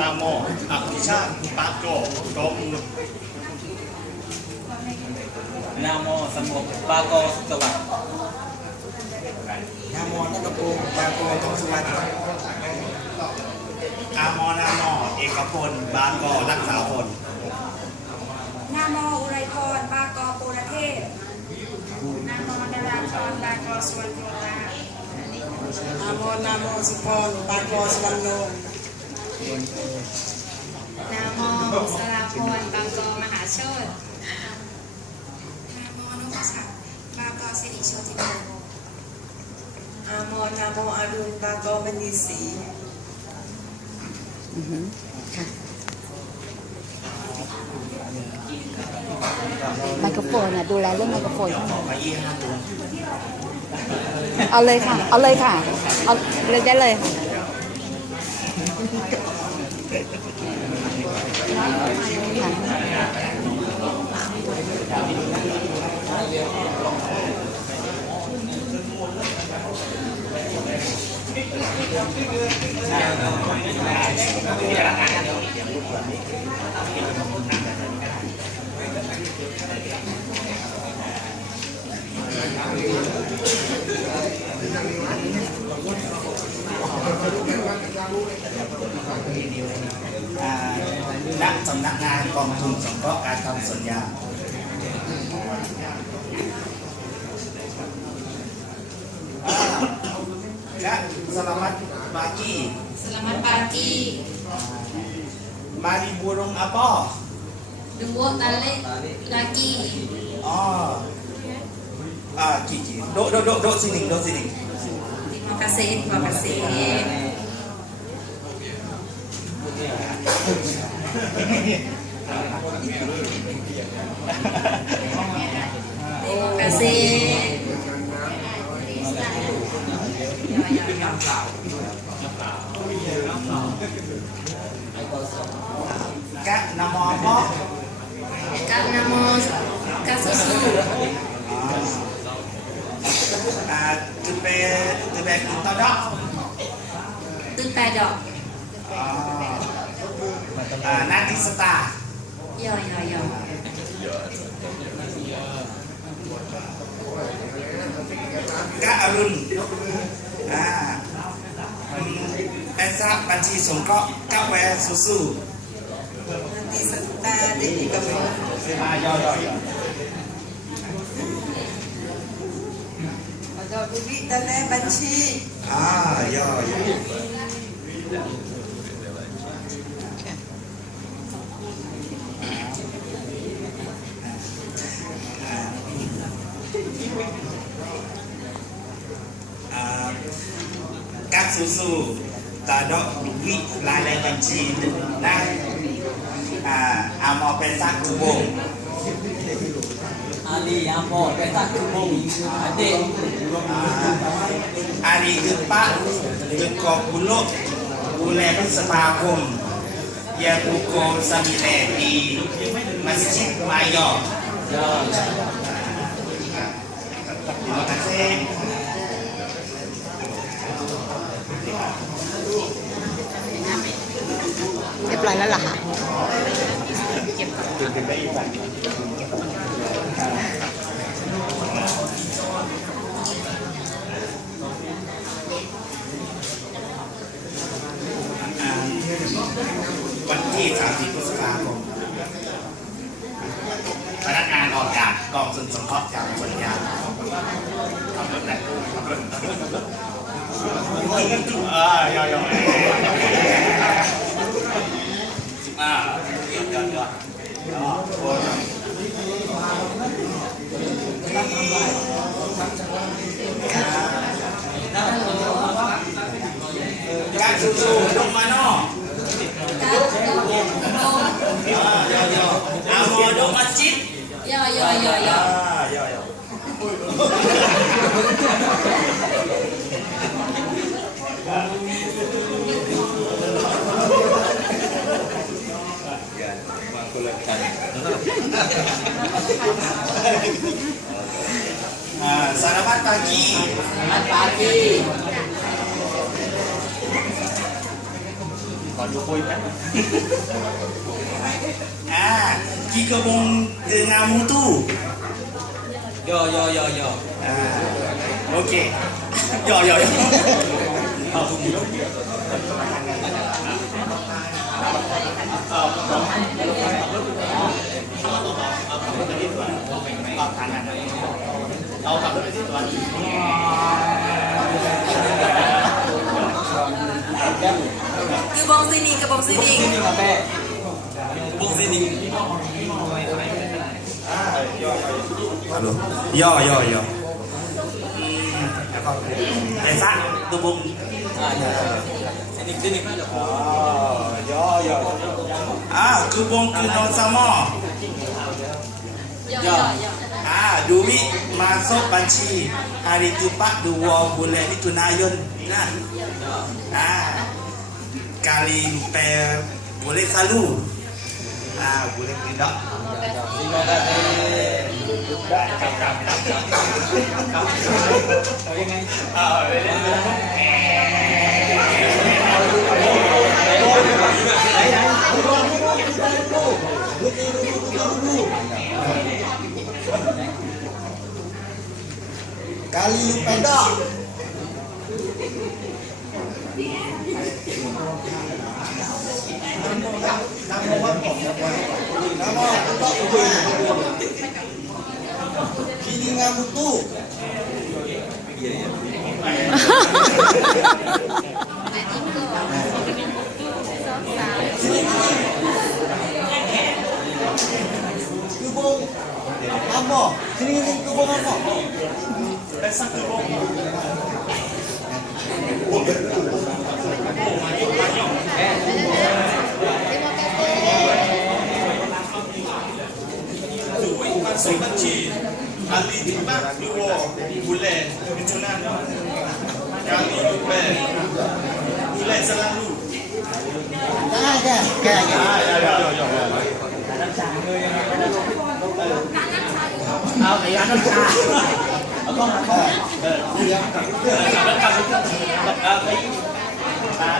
นาโมอภิชาติปาโกตมนาโมสมุทรปาโกสุขสวัสดิ์นามอนนัตภูมิบางโกทองสุวรรณอามอนามอเอกพลบางกอรักษาพลนาโมอุไรพรบากอปุรเทพนามอดาราพรบากอสวนโยธานามอนนามอนสุพรบางโกสุวรรณโน นามอสราพรบางกอมหาโชตนามอนุศักดิ์บากอสิริโชติโกอามอนนามออรุณบางโกมณีศรีไมโครโฟนน่ะดูแลเรื่องไมโครโฟนขอพระยี่ห้าตัวเอาเลยค่ะ เอาเลยค่ะ เอาเลยได้เลยค่ะ ค่ะ อ่าณสำนักงานก องทุนสงเคราะห์การทำสัญญาและสลามัตบากีสลามัตบาจีมาริบูรงอาปอดุโวตาเลลา กีอ๋ออ่ากี่กี่โดโดโดโดสิหนิงโดสิหนิงติมอกาเซติมกาเซติมอกาเซกนามอปอกนามกาสุสุอ่าตึเปตึเปกุตาดอกตึกแปดอกอ่านาทิสตาย่ อย่อย่อกกะอรุณอ่าอืมเอสระบัญชีสงเคราะห์กะแวสุสุนันติสันตาเด็กอีกคนอ่ายอยอยอแล้วก็บุริตะและบัญชี อ่ายอยออ่ากะ สุสุตาดอกวิลายในบัญชีนะอ่าอามอเป็นสักกุบงอาลีอาโมเปตักคุมงอเดชอารีคือปะคือกอบบุโลกดูแลพฤษภาคมยาบุโกสมิเลดีมัสยิดมายอยอด Terima kasih. อยแล้วเหรอคะอ่าวันที่ 30พฤษภาคมพนักงานออกจากกองทุนสงเคราะห์จากสัญญาขับรถแหละขับรถอ่อยอยสิบห้ายอดยอดยอดโอ้ยการสูสูลงมานอกกะดอกโมย่อย่อ อามอดงมาจิตย่อย่อย่อย่ออ่าย่อย่ออ่า สารพัดปากีอันปากีอดูคุยกัน ah kika bong dengan mutu เราขับรถไม่สวนคือบองซีนิงกับบองซีนิงบองซีนิงฮัลโหลย่อย่อย่อไอ้ซะตัวบงนิงซีนิงย่อย่ออ้าคือบงคือโอนซามอย่อย่อ Ah, duit masuk banci hari Jumaat 2 bulan Itunayun. Nah. Ah. Kali pe boleh selalu. Ah, boleh tidak. Terima kasih. Kali lu pendek. Nama untuk Kini ngamu tu. Kubung apa? Sini ni kubung apa? Duit masuk banci hari Jumaat 2 bulan Itunayun. Kali pe boleh selalu. Dah dah. Dah dah. Saya satu gelas เอาเข้ามาเข้ามาเออเลี้ยงเรื่องอะไรกันกับอาไปอา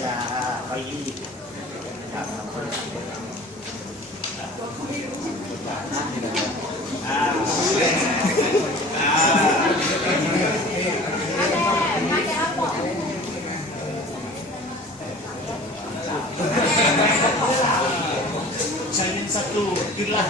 จะไปอ่าอ่าฉันสักตูขึ้นละ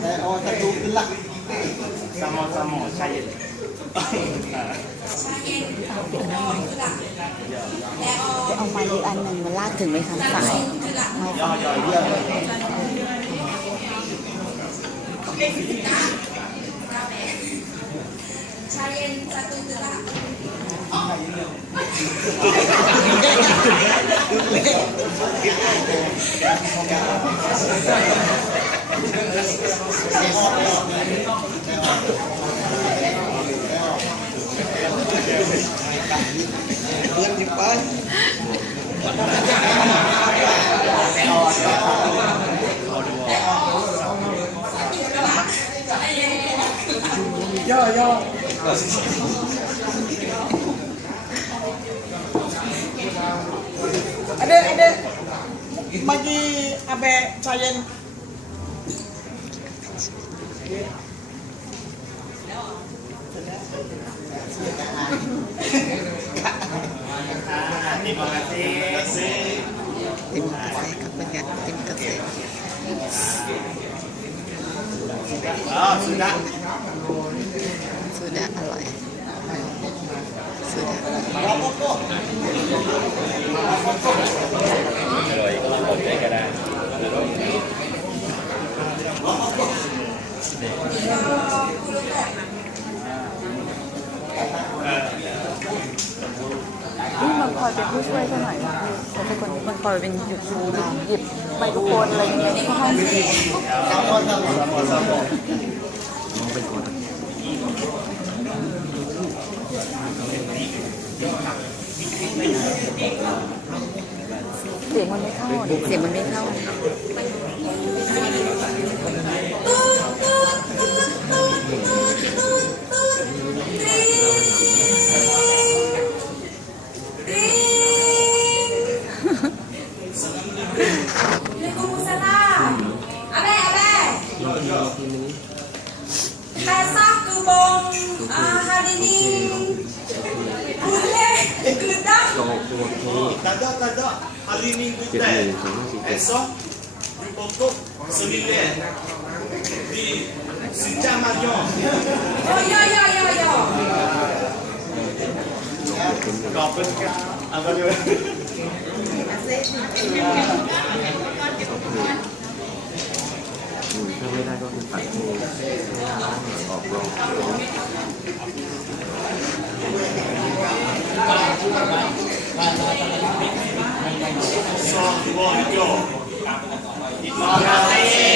แต่เอสักตูขึ้นละ และออจะเอาไม้อีกอันหนึ่งมันลากถึงไหมคะสายกุหลาบไม้ Yo yo yo. ชาเย็นสตูกุหลา Jepang. Yo yo. Ada ada bagi abe cayen Ah, terima kasih. Terima kasih kepada terima kasih. Oh, sudah. Sudah alloy. Sudah. นี่มันคอย เป็นผู้ช่วยเขาหน่อยนะแต่เป็นคนมันคอยเป็นหยิบหยิบไมโครโฟนอะไรอย่างเงี้ยที่เขาให้เสียงมันไม่เข้าเสียงมันไม่เข้า Sinjang Marion. Oh ya ya ya ya So, dua video. ก็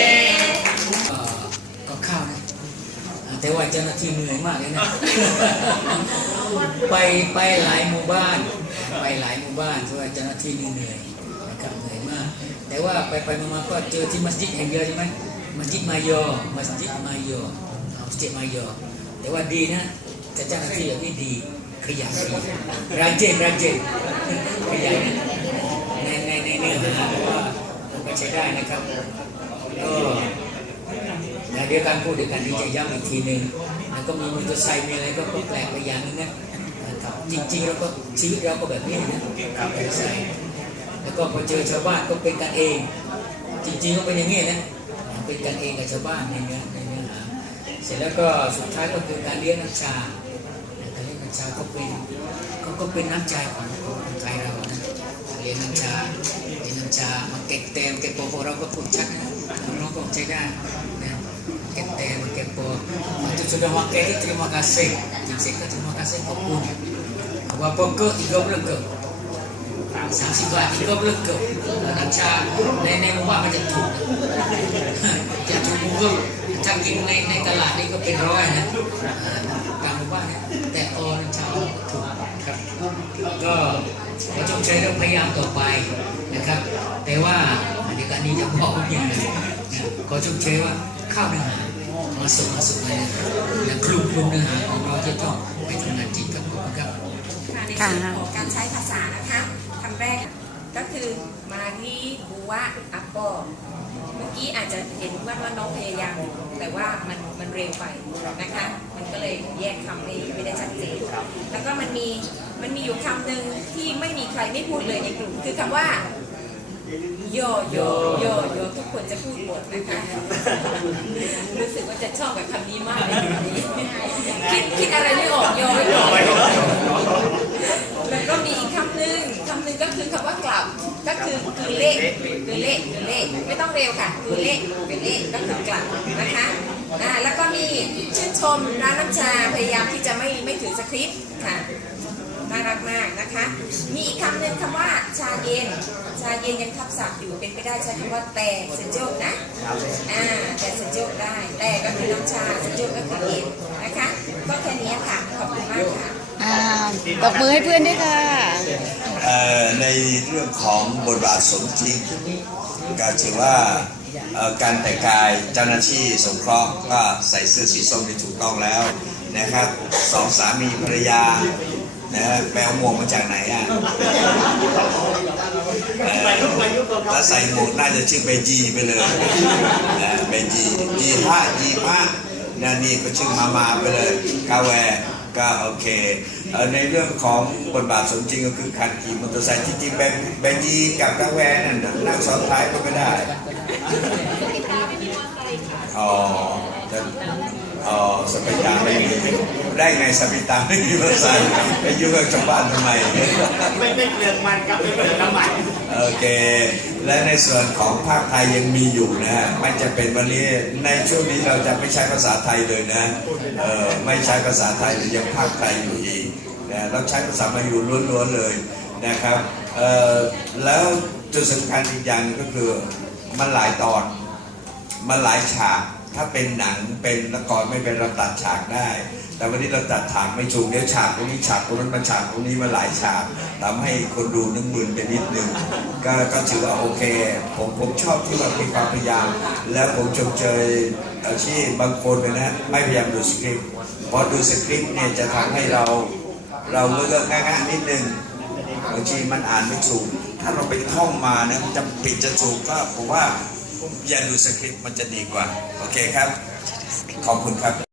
เจ้าหน้าที่เหนื่อยมากเลยนะ ไปไปหลายหมู่บ้าน ไปหลายหมู่บ้านเพราะว่าเจ้าหน้าที่นี่เหนื่อยนะครับเหนื่อยมาก แต่ว่าไปไปมามาก็เจอที่มัสยิดแห่งเดียวใช่ไหมมัสยิดมายอมัสยิดมายอเอามัสยิดมายอแต่ว่าดีนะแต่เจ้าหน้าที่แบบนี้ดีขยันดีรานเจนรานเจนขยันนะในในในเนื้อหาเพราะว่ามันก็ใช้ได้นะครับก็ นะเดียวกันพูดเดียวกันที่จะย้ำอีกทีหนึ่งแล้วก็มีมอเตอร์ไซค์มีอะไรก็ก็แปลกไปอย่างนึงนะนะครับจริงๆเราก็ชีวิตเราก็แบบนี้นะขับมอเตอร์ไซค์แล้วก็พอเจอชาวบ้านก็เป็นกันเอง จริงๆก็เป็นอย่างนี้นะเป็นกันเองกับชาวบ้านในเนื้อในเนื้อหาเสร็จแล้วก็สุดท้ายก็คือการเลี้ยงน้ำชาการเลี้ยงน้ำชาก็เป็นก็ก็เป็นน้ำใจของคนไทยเรานะเลี้ยงน้ำชาเลี้ยงน้ำชามาเก็กเต็มเก็กโปโปเราก็พูดชัดนะน้องๆก็ใช้ได้นะ Ketem, kepo. Itu sudah pakai terima kasih. Saya kata terima kasih kopun. Berapa ke? Tiga puluh ke? Samsi buat tiga puluh ke? Nanca nenek rumah macam tu. Jatuh muka. Macam gini naik naik kalah ni ก็เป็นร้อยนะตามหมู่บ้านนะแต่โอนชาถูกครับ ก็ขอจงใจเราพยายามต่อไปนะครับ แต่ว่าเดี๋ยวกันนี้จะบอกอย่างขอจงใจว่า เข้าเนื้อหามาสุมาสุเลยนะครับและคลุมคลุมเนื้อหาของเราจะต้องไปทำงานจริงครับขอบคุณครับค่ะในส่วนของการใช้ภาษานะคะคำแรกก็คือมารีบูวอัปปอเมื่อกี้อาจจะเห็นว่าว่าน้องพยายามแต่ว่ามันมันเร็วไปนะคะ มันก็เลยแยกคำไม่ไม่ได้ชัดเจนแล้วก็มันมีมันมีอยู่คำหนึ่งที่ไม่มีใครไม่พูดเลยในกลุ่มคือคำว่า โยโยโยโยทุกคนจะพูดหมดนะคะรู้สึกว่าจะชอบกับคำนี้มากเลยคิดคิดอะไรไม่ออกโยโยแล้วก็มีอีกคำหนึ่งคำหนึ่งก็คือคำว่ากลับก็คือคือเละคือเละคือเละไม่ต้องเร็วค่ะคือเละคือเละก็คือกลับนะคะแล้วก็มีชื่นชมร้านน้ำชาพยายามที่จะไม่ไม่ถือสคริปต์ค่ะ น่ารักมากนะคะ มีอีกคำหนึ่งคำว่าชาเย็น ชาเย็นยังทับศัพท์อยู่เป็นไปได้ใช้คำว่าแต่เสจกนะอ่าแต่เสจกได้ แต่ก็คือน้ำชาเสจกก็คือเย็นนะคะ ก็แค่นี้ค่ะ ขอบคุณมากค่ะอ่าตบมือให้เพื่อนด้วยค่ะเอ่อในเรื่องของบทบาทสมจริงก็ถือว่าเอ่อการแต่งกายเจ้าหน้าที่สงเคราะห์ก็ใส่เสื้อสีส้มที่ถูกต้องแล้วนะครับสองสามีภรรยา นะฮะแปลหมวกมาจากไหนอะเอ่อถ้าใส่หมวกน่าจะชื่อเบจีไปเลยนะเบจีจีห้าจีห้านานี่ก็ชื่อมามาไปเลยกาแวก็โอเคเอ่อในเรื่องของบทบาทสมจริงก็คือการขี่มอเตอร์ไซค์ที่จริงแบงแบงยีกับกาแวนั่นน่ะนั่งซ้อนท้ายก็ไม่ได้ อ๋อจะ อ๋อสปิตาไม่มีได้ไงสปิตาไม่มีมอเตอร์ไซค์ไปยุ่งกับชาวบ้านทำไม ไม่ไม่เปลืองมันครับไม่เปลืองน้ำมันโอเค และในส่วนของภาคไทยยังมีอยู่นะฮะไม่จะเป็นวันนี้ในช่วงนี้เราจะไม่ใช้ภาษาไทยเลยนะเออไม่ใช้ภาษาไทยแต่ยังภาคไทยอยู่อีกนะเราใช้ภาษามาอยู่ล้วนๆเลยนะครับเออแล้วจุดสำคัญอีกอย่างหนึ่งก็คือมันหลายตอนมันหลายฉาก ถ้าเป็นหนังเป็นละครไม่เป็นเราตัดฉากได้ แต่วันนี้เราตัดฉากไม่ถูกเดี๋ยวฉากตรงนี้ฉากตรงนั้นมาฉากตรงนี้มาหลายฉากทำให้คนดูนึกมึนไปนิดนึงก็ก็ถือว่าโอเค ผมผมชอบที่ว่ามีความพยายาม แล้วผมชมเชยอาชีพบางคนเลยนะไม่พยายามดูสคริปต์เพราะดูสคริปต์เนี่ยจะทำให้เราเราเลือกง่ายๆนิดนึงบางทีมันอ่านไม่ถูก ถ้าเราไปท่องมานะจะปิดจะถูกก็ผมว่า อย่าดูสคริปต์มันจะดีกว่า โอเคครับ ขอบคุณครับ